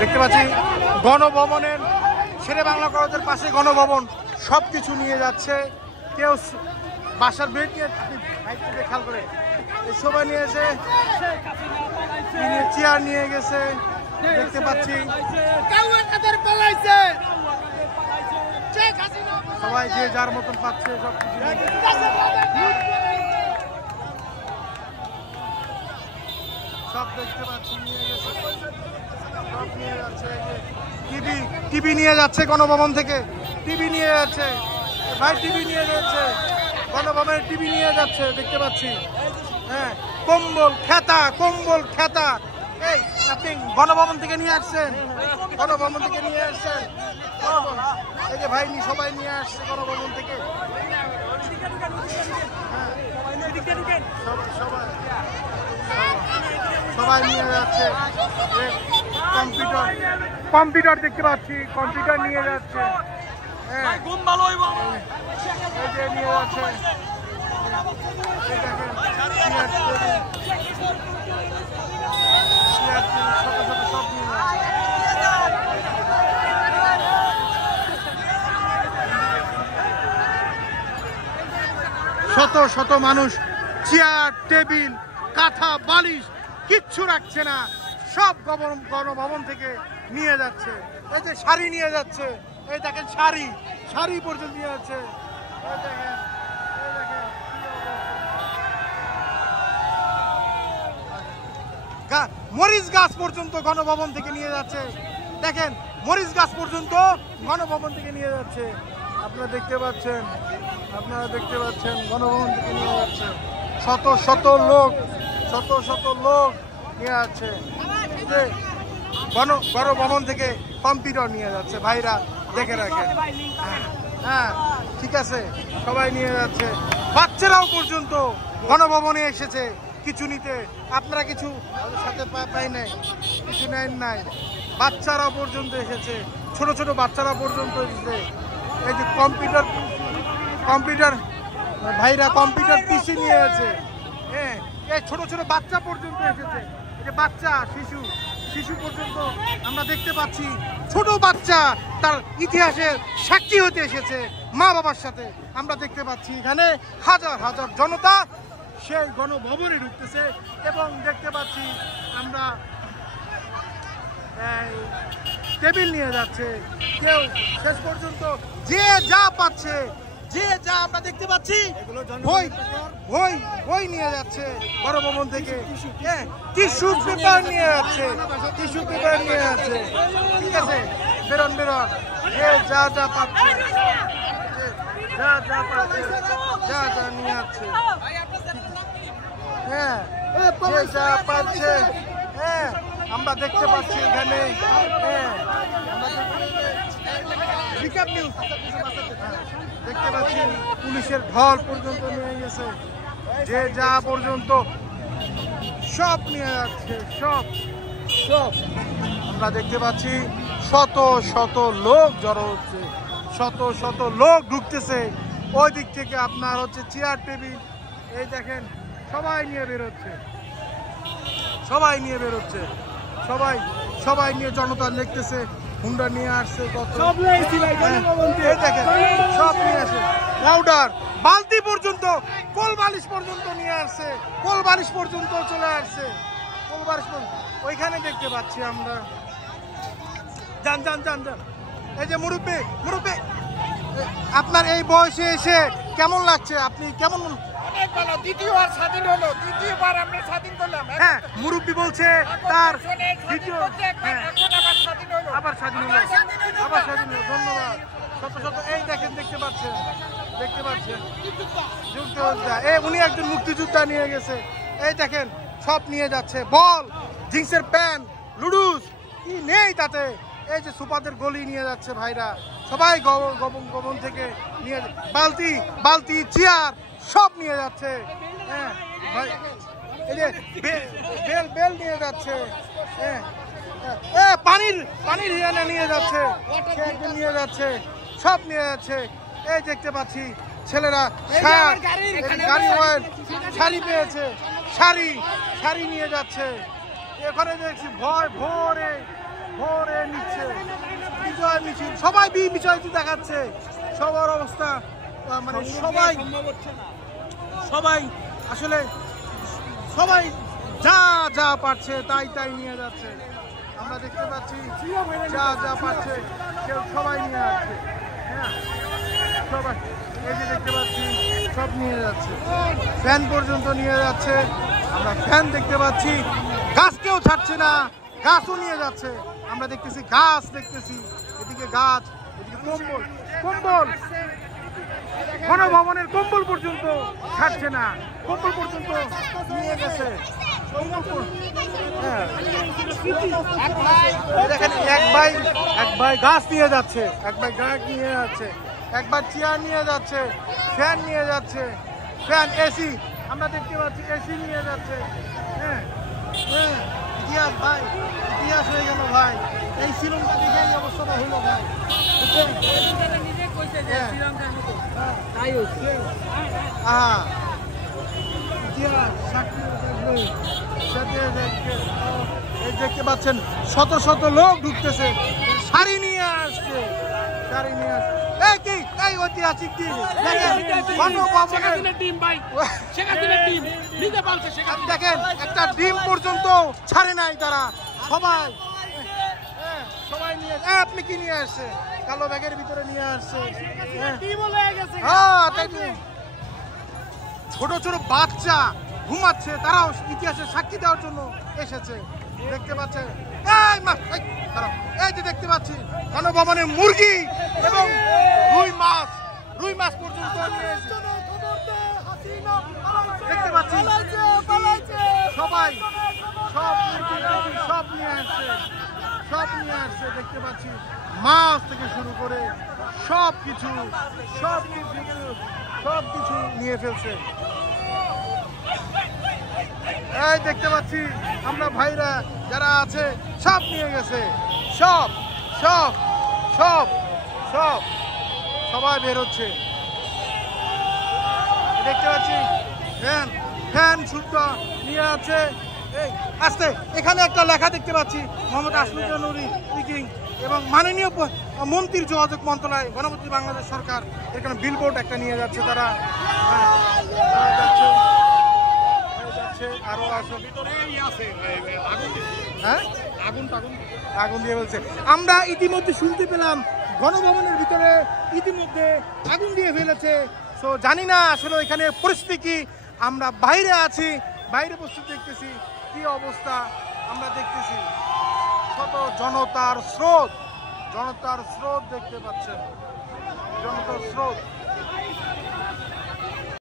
দেখতে পাচ্ছি গণভবনের শেরে বাংলা কলেজের পাশে গণভবন সব কিছু নিয়ে যাচ্ছে। কেউ বাসার বেড নিয়ে খেয়াল করে সবাই নিয়েছে, চেয়ার নিয়ে গেছে দেখতে পাচ্ছি। সবাই যে যার মতন পাচ্ছে সব কিছু সব দেখতে পাচ্ছি নিয়ে গেছে, সব নিয়ে যাচ্ছে। টিভি নিয়ে যাচ্ছে গণভবন থেকে, টিভি নিয়ে যাচ্ছে ভাই, টিভি নিয়ে যাচ্ছে গণভবনের, টিভি নিয়ে যাচ্ছে দেখতে পাচ্ছি। হ্যাঁ, কম্বল খেতা এই আপনি গণভবন থেকে নিয়ে আসছেন, গণভবন থেকে নিয়ে আসছেন। এই যে ভাই সবাই নিয়ে আসছে গণভবন থেকে, সবাই নিয়ে যাচ্ছে। কম্পিউটার দেখতে পাচ্ছি, কম্পিউটার নিয়ে যাচ্ছে। এই যে নিয়ে যাচ্ছে, শত শত মানুষ চেয়ার টেবিল কাঁথা বালিশ কিচ্ছু রাখছে না, সব গণভবন থেকে নিয়ে যাচ্ছে। এই যে শাড়ি নিয়ে যাচ্ছে, এই দেখেন শাড়ি পর্যন্ত নিয়ে যাচ্ছে। মরিচ গাছ পর্যন্ত গণভবন থেকে নিয়ে যাচ্ছে, দেখেন মরিচ গাছ পর্যন্ত গণভবন থেকে নিয়ে যাচ্ছে। আপনারা দেখতে পাচ্ছেন গণভবন থেকে নিয়ে যাচ্ছে। শত শত লোক নিয়ে যাচ্ছে। গণভবন থেকে কম্পিউটার নিয়ে যাচ্ছে, ভাইরা দেখে রাখেন। হ্যাঁ ঠিক আছে, সবাই নিয়ে যাচ্ছে। বাচ্চারাও পর্যন্ত গণভবনে এসেছে কিছু নিতে। আপনারা কিছু সাথে পাই নাই, কিছু নেন নাই, বাচ্চারা পর্যন্ত এসেছে, ছোট ছোট বাচ্চারা পর্যন্ত এসেছে। এই যে কম্পিউটার ভাইরা কম্পিউটার পিসি নিয়ে আছে। হ্যাঁ, এই ছোট ছোট বাচ্চা পর্যন্ত এসেছে, এই যে বাচ্চা শিশু পর্যন্ত আমরা দেখতে পাচ্ছি। ছোট বাচ্চা তার ইতিহাসের সাক্ষী হতে এসেছে মা বাবার সাথে। আমরা দেখতে পাচ্ছি এখানে হাজার হাজার জনতা সেই গণভবনে ঢুকতেছে এবং দেখতে পাচ্ছি আমরা টেবিল নিয়ে যাচ্ছে। কেউ শেষ পর্যন্ত যে যা পাচ্ছে, আমরা দেখতে পাচ্ছি বই নিয়ে যাচ্ছে গণভবন থেকে। টিস্যু পেপার নিয়ে যাচ্ছে, ঠিক আছে, বেরোন যে যা পাচ্ছে, যা নিয়ে যাচ্ছে। হ্যাঁ, যা পাচ্ছে। হ্যাঁ, আমরা দেখতে পাচ্ছি এখানে। দেখতে পাচ্ছি পুলিশের ঢল পর্যন্ত নিয়ে গেছে, যে যা পর্যন্ত সব নিয়ে যাচ্ছে, সব আমরা দেখতে পাচ্ছি। শত শত লোক জড়ো হচ্ছে, শত লোক ঢুকতেছে। ওই দিক থেকে আপনার হচ্ছে চেয়ার টেবিল, এই দেখেন সবাই নিয়ে বেরোচ্ছে, সবাই নিয়ে জনতা লিখতেছে। হুন্ডা নিয়ে আসছে, সব নিয়ে আসে, পাউডার বালতি পর্যন্ত, কোল বালিশ পর্যন্ত নিয়ে আসছে, কোল বালিশ পর্যন্ত চলে আসছে, ওইখানে দেখতে পাচ্ছি আমরা। যান এই যে মুরব্বী, আপনার এই বয়সে এসে কেমন লাগছে? আপনি কেমন? অনেক ভালো, দ্বিতীয়বার স্বাধীন হলো, দ্বিতীয়বার আমরা স্বাধীন করলাম। হ্যাঁ, মুরব্বী বলছে তার দ্বিতীয় আবার স্বাধীন হলো। ধন্যবাদ। শত এই দেখতে পাচ্ছেন যুদ্ধযোদ্ধা, উনি একজন মুক্তিযোদ্ধা নিয়ে গেছে। এই দেখেন সব নিয়ে যাচ্ছে, বল, জিন্সের প্যান্ট, লুডুস কি নেই তাতে। এই যে সুপাদের গলি নিয়ে যাচ্ছে ভাইরা, সবাই গবন থেকে নিয়ে, বালতি চেয়ার সব নিয়ে যাচ্ছে। হ্যাঁ, এই যে বেল নিয়ে যাচ্ছে। হ্যাঁ, পানির হিয়ানা নিয়ে যাচ্ছে, সব নিয়ে যাচ্ছে। এই দেখতে পাচ্ছি ছেলেরা গাড়ি অয়েল, শাড়ি পেয়েছে, শাড়ি নিয়ে যাচ্ছে। এখানে দেখছি ভোরে ভরে নিচ্ছে বিজয় মিছিল, সবাই বিজয়টি দেখাচ্ছে। সবার অবস্থা মানে সবাই আসলে সবাই যা যা পারছে তাই নিয়ে যাচ্ছে। আমরা দেখতে পাচ্ছি যা যা পারছে কেউ সবাই নিয়ে যাচ্ছে। হ্যাঁ, সবাই এই যে দেখতে পাচ্ছি সব নিয়ে যাচ্ছে, ফ্যান পর্যন্ত নিয়ে যাচ্ছে। আমরা ফ্যান দেখতে পাচ্ছি, গাছকেও ছাড়ছে না, গাছও নিয়ে যাচ্ছে। আমরা দেখতেছি গাছ, দেখতেছি এদিকে গাছ, এদিকে কম্বল গণভবনের কম্বল পর্যন্ত ছাড়ছে না, কম্বল পর্যন্ত নিয়ে গেছে। দেখেন এক ভাই গাছ নিয়ে যাচ্ছে, এক ভাই গাছ নিয়ে যাচ্ছে, একবার চেয়ার নিয়ে যাচ্ছে, ফ্যান নিয়ে যাচ্ছে, ফ্যান এসি আমরা দেখতে পাচ্ছি এসি নিয়ে যাচ্ছে। হ্যাঁ হ্যাঁ, ইতিহাস ভাই, ইতিহাস হয়ে গেল ভাই। এই শ্রীলঙ্কা থেকে এই অবস্থাটা হইলো ভাই। দেখতে পাচ্ছেন শত শত লোক ঢুকতেছে, শাড়ি নিয়ে আসছে, শাড়ি নিয়ে আসছে। এই ঐতিহাসিক দিন দেখেন, একটা ডিম পর্যন্ত ছাড়ে নাই তারা। সবাই নিয়ে, আপনি কি নিয়ে আসছে? কালো ব্যাগের ভিতরে নিয়ে আসছে। ছোট ছোট বাচ্চা ঘুমাচ্ছে, তারাও ইতিহাসের সাক্ষী দেওয়ার জন্য এসেছে। দেখতে পাচ্ছেন এই যে দেখতে পাচ্ছি গণভবনের মুরগি এবং রুই মাছ পর্যন্ত দেখতে পাচ্ছি। সবাই সব নিয়ে আসছে, দেখতে পাচ্ছি মাছ থেকে শুরু করে সব কিছু নিয়ে ফেলছে। এই দেখতে পাচ্ছি আমরা ভাইরা যারা আছে সব নিয়ে গেছে, সবাই বের হচ্ছে। দেখতে পাচ্ছি ফ্যান শুদ্ধ নিয়ে আছে। আস্তে এখানে একটা লেখা দেখতে পাচ্ছি, মোহাম্মদ আসমিউদ্দিন নুরী স্পিকিং, এবং মাননীয় মন্ত্রীর যোগাযোগ মন্ত্রণালয়, গণপ্রজাতন্ত্রী বাংলাদেশ সরকার। এখানে বিলবোর্ড একটা নিয়ে যাচ্ছে তারা। আরো আগুন দিয়ে বলছে। আমরা ইতিমধ্যে শুনতে পেলাম গণভবনের ভিতরে ইতিমধ্যে আগুন দিয়ে ফেলেছে। তো জানি না আসলে এখানে পরিস্থিতি কি। আমরা বাইরে আছি, বাইরে পরিস্থিতি দেখতেছি কি অবস্থা। আমরা দেখতেছি কত জনতার স্রোত দেখতে পাচ্ছেন, জনতার স্রোত।